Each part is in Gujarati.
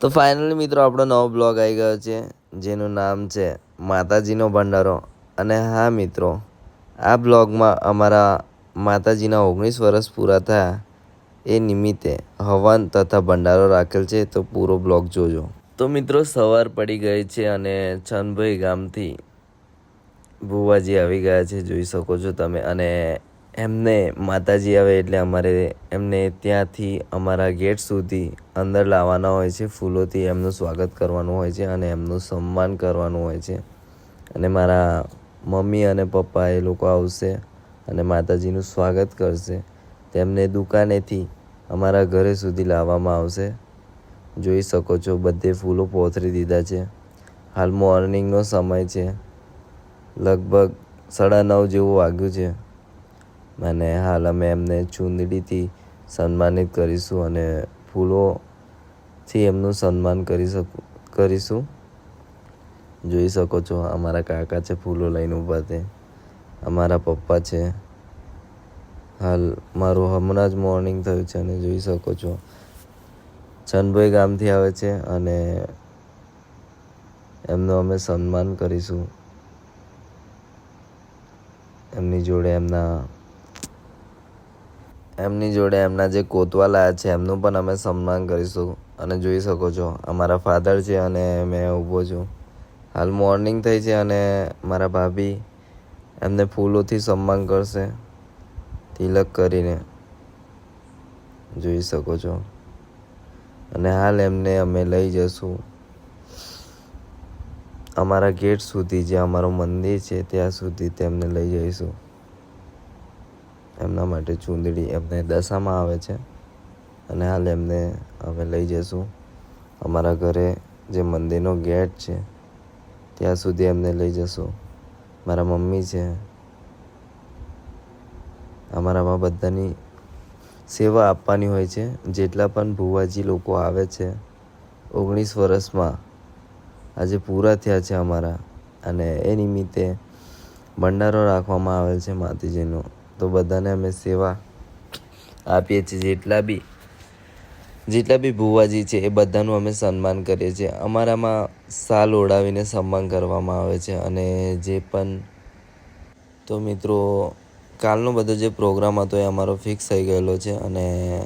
તો ફાઇનલી મિત્રો આપણો નવો બ્લોગ આવી ગયો છે જેનું નામ છે માતાજીનો ભંડારો. અને હા મિત્રો, આ બ્લોગમાં અમારા માતાજીના 19 વર્ષ પૂરા થયા એ નિમિત્તે હવન તથા ભંડારો રાખેલ છે, તો પૂરો બ્લોગ જોજો. તો મિત્રો સવાર પડી ગઈ છે અને છનભાઈ ગામથી ભુવાજી આવી ગયા છે, જોઈ શકો છો તમે. અને એમને માતાજી આવે એટલે અમારે એમને ત્યાંથી અમારા ગેટ સુધી અંદર લાવવાના હોય છે, ફૂલોથી એમનું સ્વાગત કરવાનું હોય છે અને એમનું સન્માન કરવાનું હોય છે. અને મારા મમ્મી અને પપ્પા એ લોકો આવશે અને માતાજીનું સ્વાગત કરશે. તેમને દુકાનેથી અમારા ઘરે સુધી લાવવામાં આવશે. જોઈ શકો છો બધે ફૂલો પોથરી દીધા છે. હાલ મોર્નિંગનો સમય છે, લગભગ 9:30 જેવું વાગ્યું છે. અને હાલ અમે એમને ચૂંદડીથી સન્માનિત કરીશું અને ફૂલોથી એમનું સન્માન કરીશું. જોઈ શકો છો અમારા કાકા છે, ફૂલો લઈને ઊભા છે. અમારા પપ્પા છે. હાલ મારું હમણાં જ મોર્નિંગ થયું છે અને જોઈ શકો છો છનભાઈ ગામથી આવે છે અને એમનું અમે સન્માન કરીશું. એમની જોડે એમના જે કોતવા લાયા છે એમનું પણ અમે સન્માન કરીશું. અને જોઈ શકો છો અમારા ફાધર છે અને મેં ઊભો છું. હાલ મોર્નિંગ થઈ છે અને મારા ભાભી એમને ફૂલોથી સન્માન કરશે, તિલક કરીને. જોઈ શકો છો. અને હાલ એમને અમે લઈ જશું અમારા ગેટ સુધી, જે અમારું મંદિર છે ત્યાં સુધી તેમને લઈ જઈશું. એમના માટે ચૂંદડી એમને દશામાં આવે છે અને હાલ એમને અમે લઈ જઈશું અમારા ઘરે, જે મંદિરનો ગેટ છે ત્યાં સુધી એમને લઈ જશું. મારા મમ્મી છે. અમારામાં બધાની સેવા આપવાની હોય છે. જેટલા પણ ભુવાજી લોકો આવે છે 19 વર્ષમાં આજે પૂરા થયા છે અમારા, અને એ નિમિત્તે ભંડારો રાખવામાં આવેલ છે માતાજીનો. તો બધાને અમે સેવા આપીએ છીએ. જેટલા બી ભુવાજી છે એ બધાનું અમે સન્માન કરીએ છીએ. અમારામાં શાલ ઓઢાવીને સન્માન કરવામાં આવે છે. અને જે પણ તો મિત્રો કાલનો બધો જે પ્રોગ્રામ હતો એ અમારો ફિક્સ થઈ ગયેલો છે અને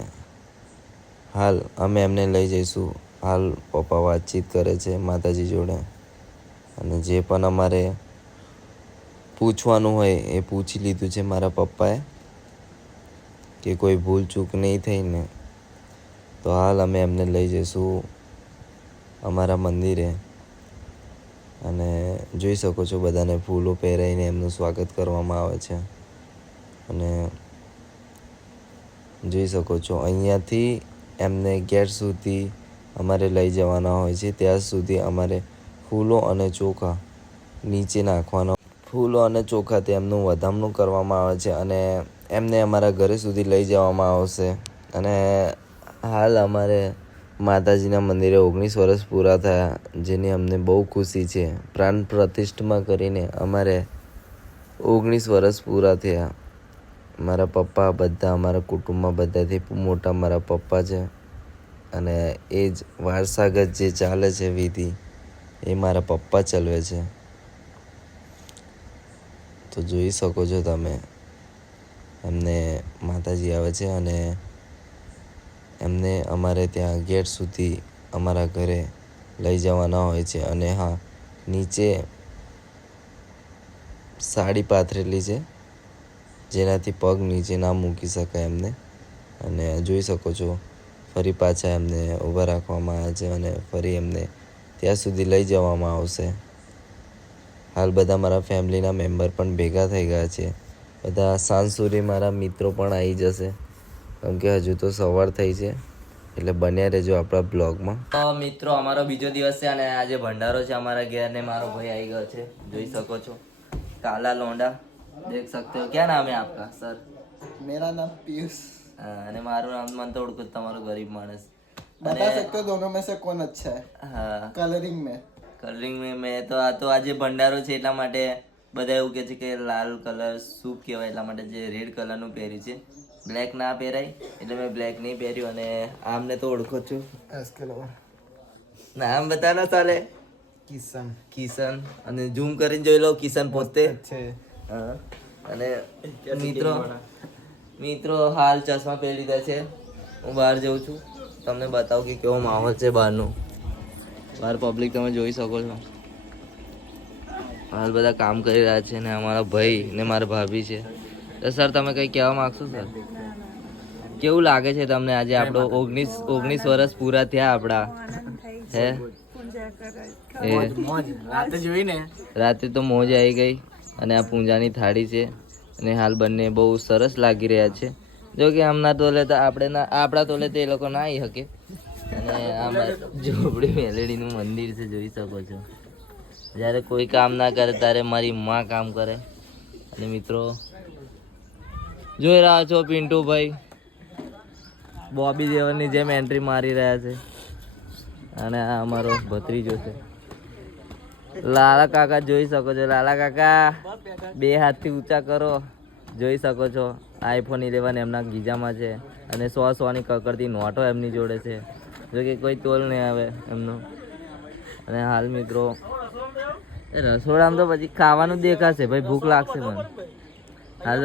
હાલ અમે એમને લઈ જઈશું. હાલ પપ્પા વાતચીત કરે છે માતાજી જોડે અને જે પણ અમારે પૂછવાનું હોય એ પૂછી લીધું છે મારા પપ્પાએ, કે કોઈ ભૂલ ચૂક નહીં થઈને. તો હાલ અમે એમને લઈ જઈશું અમારા મંદિરે. અને જોઈ શકો છો બધાને ફૂલો પહેરાવીને એમનું સ્વાગત કરવામાં આવે છે. અને જોઈ શકો છો અહીંયાથી એમને ગેટ સુધી અમારે લઈ જવાના હોય છે. ત્યાં સુધી અમારે ફૂલો અને ચોખા નીચે નાખવાના. ફૂલો અને ચોખાથી એમનું વધામણું કરવામાં આવે છે અને એમને અમારા ઘરે સુધી લઈ જવામાં આવશે. અને હાલ અમારે માતાજીના મંદિરે 19 વર્ષ પૂરા થયા, જેની અમને બહુ ખુશી છે. પ્રાણ પ્રતિષ્ઠા કરીને અમારે 19 વર્ષ પૂરા થયા. મારા પપ્પા બધા, અમારા કુટુંબમાં બધાથી મોટા મારા પપ્પા છે અને એ જ વારસાગત જે ચાલે છે વિધિ એ મારા પપ્પા ચલાવે છે. તો જોઈ શકો છો તમે એમને માતાજી આવે છે અને એમને અમારે ત્યાં ગેટ સુધી અમારા ઘરે લઈ જવાના હોય છે. અને હા, નીચે સાડી પાથરેલી છે જેનાથી પગ નીચે ના મૂકી શકાય એમને. અને જોઈ શકો છો ફરી પાછા એમને ઊભા રાખવામાં આવે છે અને ફરી એમને ત્યાં સુધી લઈ જવામાં આવશે. હાલ બધા મારા ફેમિલીના મેમ્બર પણ ભેગા થઈ ગયા છે. બધા સાંજ સુધી મારા મિત્રો પણ આવી જશે, કેમ કે હજુ તો સવાર થઈ છે. એટલે બન્યા રહેજો આપણા બ્લોગમાં. તો મિત્રો અમારો બીજો દિવસ છે અને આજે ભંડારો છે અમારા ઘેર ને મારો ભાઈ આવી ગયો છે, જોઈ શકો છો. काला लौंडा देख सकते हो. क्या नाम है आपका सर? मेरा नाम पीयूष. અને મારું નામ મને તો ઓળખું, તમારો ગરીબ માણસ. बता सकते हो दोनों में से कौन अच्छा है? હા, कलरिंग में મેં તો આ તો આજે ભંડારો છે એટલા માટે બધા એવું કહે છે કે લાલ કલર શુભ કહેવાય, એટલા માટે જે રેડ કલરનું પહેર્યું છે. બ્લેક ના પહેરાય એટલે મેં બ્લેક નહીં પહેર્યું. અને આમને તો ઓળખો છો, નામ બતાના ચાલે. किशन કિશન અને ઝૂમ કરીને જોઈ લો કિશન પોતે. अच्छे હા. અને મિત્રો હાલ ચશ્મા પહેરી લીધા છે. હું બહાર જઉં છું, તમને બતાવું કે કેવો માહોલ છે બહારનો. બહાર પબ્લિક તમે જોઈ શકો છો. હાલ બધા કામ કરી રહ્યા છે ને અમારા ભાઈ ને મારા ભાભી છે. તો સર તમે કંઈ કહેવા માંગશો સર? કેવું લાગે છે તમને આજે આપણો 19 વર્ષ પૂરા થયા આપણા? હે રાતે તો મોજ આવી ગઈ. અને આ પૂંજાની થાળી છે અને હાલ બંને બહુ સરસ લાગી રહ્યા છે. જો કે આમના તોલે તો આપણા તોલે તો એ લોકો ના આવી શકે. અને આમાં ઝોપડી મેલેડીનું મંદિર છે, જોઈ શકો છો. જ્યારે કોઈ કામ ના કરે ત્યારે મારી માં કામ કરે. અને મિત્રો જોઈ રહ્યા છો પિન્ટુભાઈ બોબી દેવલની જેમ એન્ટ્રી મારી રહ્યા છે. અને આ અમારો ભત્રીજો છે લાલા કાકા, જોઈ શકો છો. લાલા કાકા 2 હાથથી ઊંચા કરો, જોઈ શકો છો. iPhone 11 એમના ગીજામાં છે અને 100 ની કકડતી નોટો એમની જોડે છે. જો કે કોઈ તોલ નહીં આવે એમનો. અને હાલ મિત્રો રસોડામાં તો પછી ખાવાનું દેખાશે ભાઈ, ભૂખ લાગશે મને. હાલ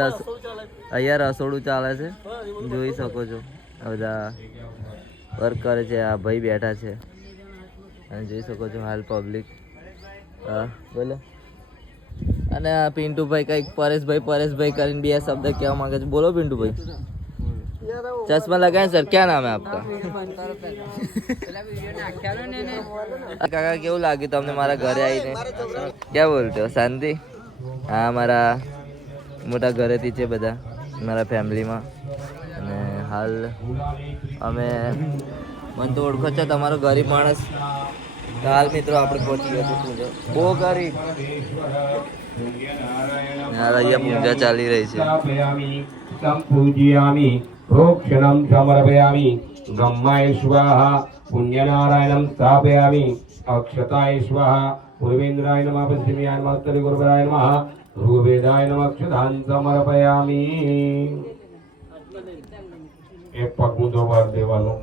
અહીંયા રસોડું ચાલે છે, જોઈ શકો છો. બધા વર્ક કરે છે, આ ભાઈ બેઠા છે અને જોઈ શકો છો હાલ પબ્લિક. હા બોલો. અને આ પિન્ટુભાઈ કંઈક પરેશભાઈ કરીને 2 શબ્દ કહેવા માંગે છે. બોલો પિન્ટુભાઈ. चश्मा लगाए सर, क्या नाम है आपका? કાકા કેવું લાગ્યું તમને મારા ઘરે આવીને? ક્યાં બોલते हो? શાંતિ? હા, મારા મોટા ઘરેથી છે બધા, મારા ફેમિલીમાં. અને હાલ અમે મને તો ઓળખો છો, તમારો ગરીબ માણસ. હાલ મિત્રો આપણે પહોંચી ગયા પૂજા, બહુ ગરીબ. અહીંયા પૂજા ચાલી રહી છે. संपूजयामि प्रोक्षणं समर्पयामि ब्रह्माय स्वाहा पुण्यनारायणं स्थापयामि अक्षताय स्वाहा पूर्वेन्द्राय नमः पश्चिमाय नमः उत्तरगुरुवराय नमः ऋग्वेदाय नमः अक्षतां समर्पयामि एक पगू दो बार देवानो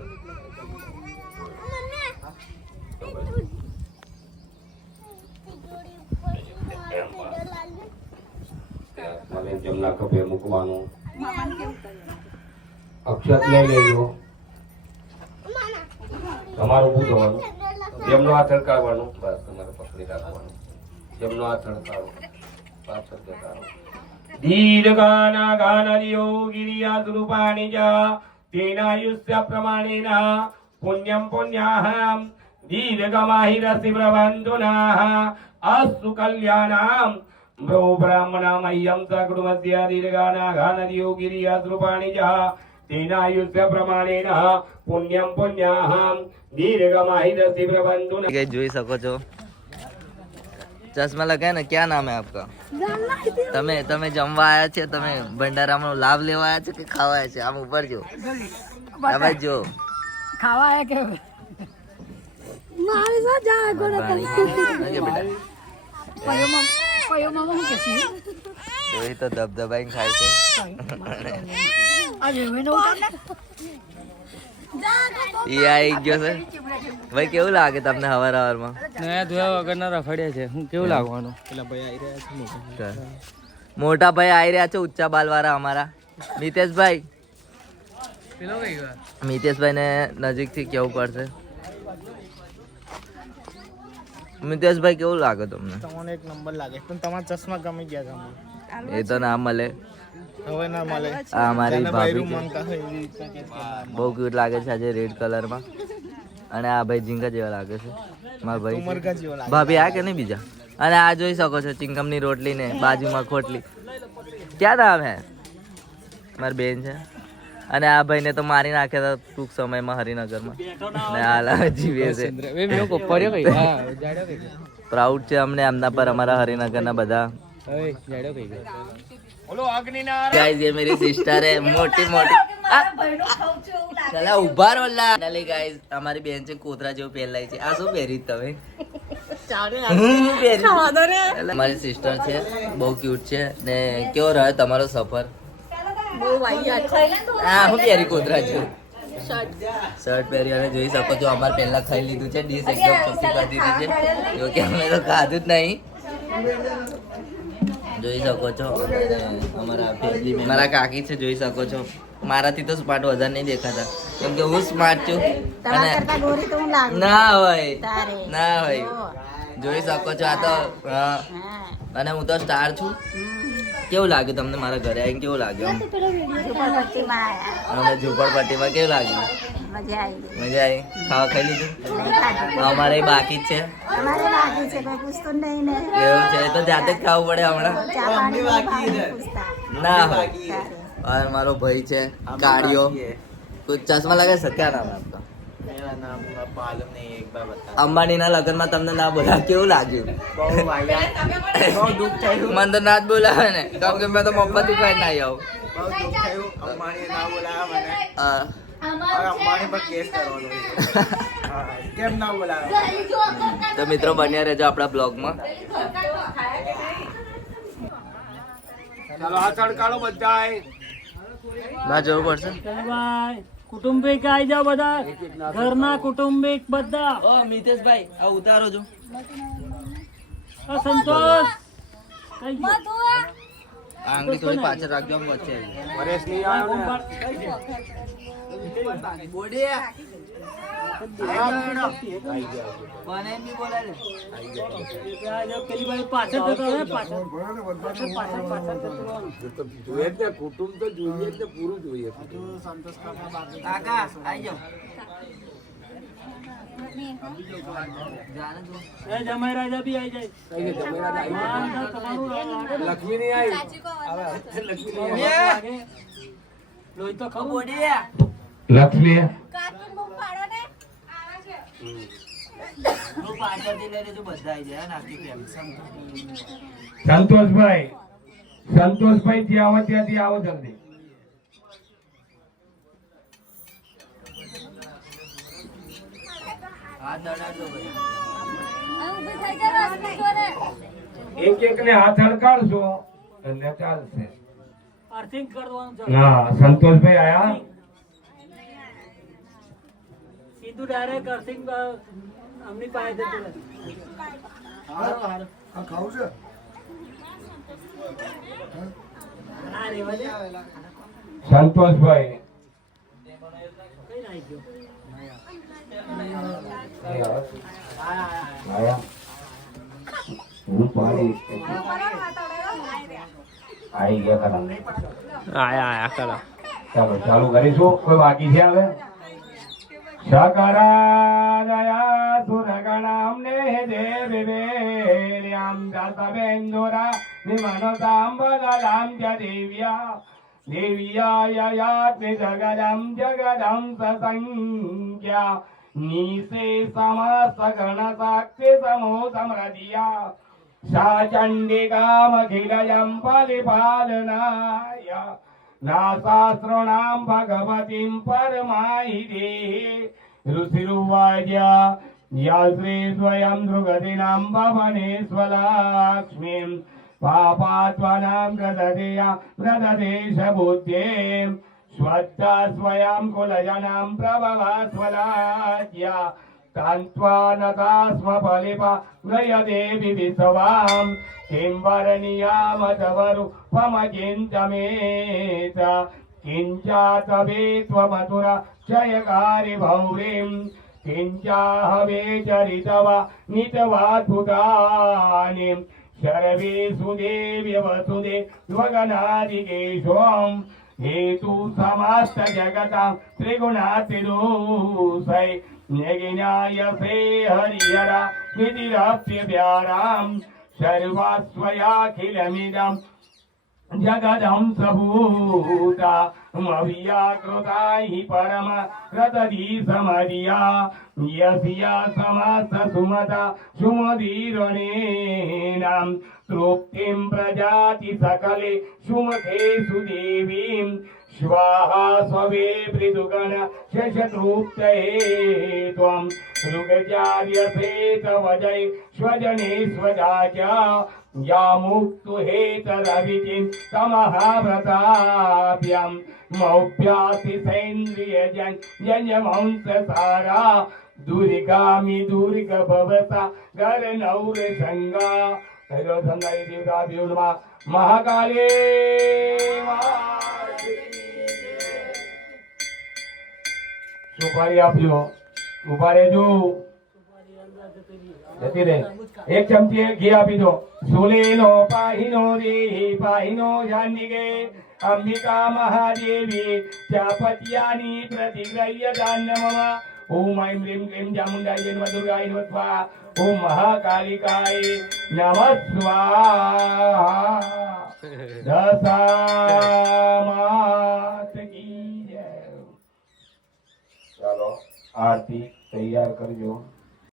મને જમના કપે મૂકવાનું અક્ષત લઈ લેજો તમારું ઊભું થવાનું જમનો હાથ હડકાવવાનું બસ તમારે પકડી રાખવાનું જમનો હાથ હડકાવો પાછળ દેખાડો દીર્ઘાના ગાનરિયો ગિરિયા રૂપાણી ચ તેનાયુષ્ય પ્રમાણેન પુણ્યમ પુણ્યાહમ દીર્ઘમાહિરસિ પ્રબંધુનાઃ અસ્તુ કલ્યાણમ બ્રો બ્રાહ્મણમય્યમ સકૃમસ્ય દીર્ઘાના ગાનરિયો ગિરિયા રૂપાણી ચ તેનાયુષ્ય પ્રમાણેન પુણ્યમ પુણ્યાહમ દીર્ઘમાહિરસિ પ્રબંધુનાઃ. જોઈ શકો છો ચશ્મા લગાય ને. ક્યાં નામ હે આપકા? તમે જમવા આયા છે, તમે ભંડારામાં લાભ લેવા આયા છે કે ખાવા આયા છે? આમ ઉપર જો, હવે જો ખાવા આયા કે મારે સા જા ગોડા પયો મામા હું કે છે જોઈ તો દબદબાઈને ખાય છે. આજે વેનો ઉતાર ઈ આવી ગયો છે ભાઈ. કેવું લાગે તમને હવારમાં? નયા ધોયા વગરના રખડ્યા છે. હું કેવું લાગવાનું? પેલા ભાઈ આવી રહ્યા છે. મોટા ભાઈ આવી રહ્યા છે, ઊંચા બાલ વાળા અમારા મિતેશભાઈ. પેલો કઈ ગયો? મિતેશભાઈ ને નજીકથી કેવું પડશે. મિતેશભાઈ કેવું લાગે તમને? તમને એક નંબર લાગે પણ તમારા ચશ્મા ગમી ગયા તમને. એ તો ના મળે. હવે ના મળે. આ અમારી ભાભી છે, માંગતા હોય એવી રીતના કે બહુ ક્યુટ લાગે છે આજે રેડ કલરમાં. અને આ ભાઈ ઝીંગા જેવા લાગે છે મારા ભાઈ. મરઘા જેવો લાગે. ભાભી આ કે નહીં બીજા? અને આ જોઈ શકો છો ચિંગમની રોટલી ને બાજુમાં ખોટલી. ક્યાં નામ હે? મારી બેન છે. અને આ ભાઈને તો મારી નાખ્યા હતા ટૂંક સમયમાં હરિનગરમાં. ને હાલ જીવે છે. પડ્યો કઈ? હા, જાડ્યો કઈ ગયો? પ્રાઉડ છે અમને એમના પર, અમારા હરિનગરના બધા. હવે જાડ્યો કઈ ગયો? गाइस ये मेरी सिस्टर है, मोटी मोटी. चला ઉભા રહો લા. ચાલે ગાइस અમારી બેન છે કોતરા જેવું પહેલાય છે. આ શું પહેરી તમે? અમારી સિસ્ટર છે, બહુ ક્યુટ છે. ને કેવો રહ્યો તમારો સફર? બહુ વાઈ હા હું પહેરી કોતરા જેવું. શર્ટ પહેર્યું અને જોઈ શકો છો અમારે પહેલા ખાઈ લીધું છે, ડીશ એકદમ ચોખ્ખી કરી દીધી છે, જો કે અમે તો ખાધું જ નહીં. જોઈ શકો છો અમારા ફેમિલી મારા કાકી છે, જોઈ શકો છો. મારાથી તો સ્માર્ટ વધારે નહીં દેખાતા કેમ કે હું સ્માર્ટ છું અને ના હોય ના હોય. જોઈ શકો છો આ તો હા, અને હું તો સ્ટાર છું. કેવું લાગ્યું તમને મારા ઘરે આવીને? કેવું લાગ્યું? અમે ઝુંપડપટ્ટીમાં કેવું લાગ્યું? મજા આવી? ખાવા ખાઈ લીધું? અમારે બાકી જ છે. એવું છે તો જાતે જ ખાવું પડે હમણાં ના હોય. और मारो भाई છે કાળિયો. कुछ चश्मा लगा सकते क्या नाम है आपका? मेरा नाम मालूम नहीं, एक बार बता. અંબાણી ના લગ્ન માં તમને ના બોલા કેવું લાગ્યું? બહુ દુઃખ થયું, મને તો ના જ બોલાવે ને કેમ કે મેં તો મફત ઉપાય ના આવું. બહુ દુઃખ થયું. અંબાણીએ ના બોલાયા મને, હા. और अंबाणी पर केस करવાનો છે. હા, કેમ ના બોલાયા? તો મિત્રો બન્યા રહેજો આપણા બ્લોગમાં. ચાલો આ તડકાળો બધાય ના જવું પડશે. ભાઈ કુટુંબિક આવી જાઓ બધા, ઘરના કુટુંબિક બધા. ઓ મિતેશભાઈ આ ઉતારો છો. સંતોષ આ આંગળી થોડી પાછળ રાખજો, આમ વચ્ચે આવી. પરેશ નહીં આવ્યો ને. કોને બી બોલાવે? પેલી બાજુ પાછળ જતો રહે, પાછળ જોઈએ જ ને, કુટુંબ તો જોઈએ જ ને, પૂરું જોઈએ. કાકા આવી જાઓ. એ જમાઈ રાજા બી આવી જાય. લક્ષ્મી નહીં આવી. લોહી તો ખબર લક્ષ્મી પાછળથી લઈને જો બધા આવી જાય નાખી ફેમિલી. સંતોષભાઈ, સંતોષભાઈ જે આવો ત્યાંથી આવો જલ્દી. હાથ દડાડજો ભાઈ. એક એક ને હાથ હડકાડશો એટલે ચાલશે. અર્થિંગ કરવાનું છે. હા, સંતોષભાઈ આયા. સીધું ડાયરેક્ટ અર્થિંગ અમની પાસે જતું રહે. હા રેવા દે. સંતોષભાઈ કઈ નાઈ ગયો. આયા. હું પાણી આવી ગયા ખરા. આયા કરા. ચાલો ચાલુ કરીશું. કોઈ બાકી છે હવે? સકરાદયા સુરગણામ ને દેવેલ્યામ જાતવેન્દુરા વિમનોતામ બદલામ ચ દેવ્યા દેવ્યાયાત્મિ જગદમ જગદમ સસંખ્યા નીસે સમસ્ત ગણ સાક્ષી સમો સમરદિયા સા ચંડિકામખિલયમ પરિપાલનાય નાસાસ્ત્રોણામ ભગવતીમ પરમાહિદે ઋષિરુવાચ યા શ્રી સ્વયં ધૃગતિનામ ભવનેશ્વલાક્ષ્મીમ પાપાત્વનામ પ્રદદેયા પ્રદદેશ બુદ્ધેમ સ્વચ્છા સ્વયં કુલજનામ પ્રભવાસ્વલાજ્યા તાન્ત્વાનતા સ્વફલિપા ગયદેવી વિશ્વામ કિંવરનિયામતવરૂપમચિन्तमेत किञ्चातवे त्वमधुरा क्षयकारि भौरीं किञ्चाहवे चरितवा नितवाद्भुतानि शर्वेषु देव्यवसुदे स्वगणादिकेशों हेतु समस्त जगतां त्रिगुणातिदोषै ज्ञायसे हरिहरा विधिरप्यव्याराम् सर्वस्वयाखिलमिदं जगदं सबूता मव्याकृता हि परम रतधी समर्या यस्या समस्त सुमता सुमदीरणेनां तृप्तिं प्रजाति सकले सुमतेषु देवीं स्वाहा स्ववे पृथुगण शशतृप्तये त्वं ऋगचार्यसेत वजय स्वजने स्वजाच या मुक्तु हेतरविचिन् तमहाव्रताभ्यं मौभ्यासि सैन्द्रियजन् जन्यमंससारा दुर्गामि दुर्ग भवता गरनौर संगा हेलो संगाई देवताभ्यो नमः महाकाले सुपारी આપજો ઉભા રહેજો જતી રહે એક ચમચી ઘી આપી દો સુલેનો પાહિનો જાનીગે અંબિકા મહાદેવી ચાપતિયાની પ્રતિગ્રહ્ય દાનમમ ओम ऐं ह्रीं क्लीं चामुण्डायै नमः दुर्गायै नमः स्वाहा ओम महाकालिकाय नमः स्वाहा दशामात की जय। ચાલો આરતી તૈયાર કરજો।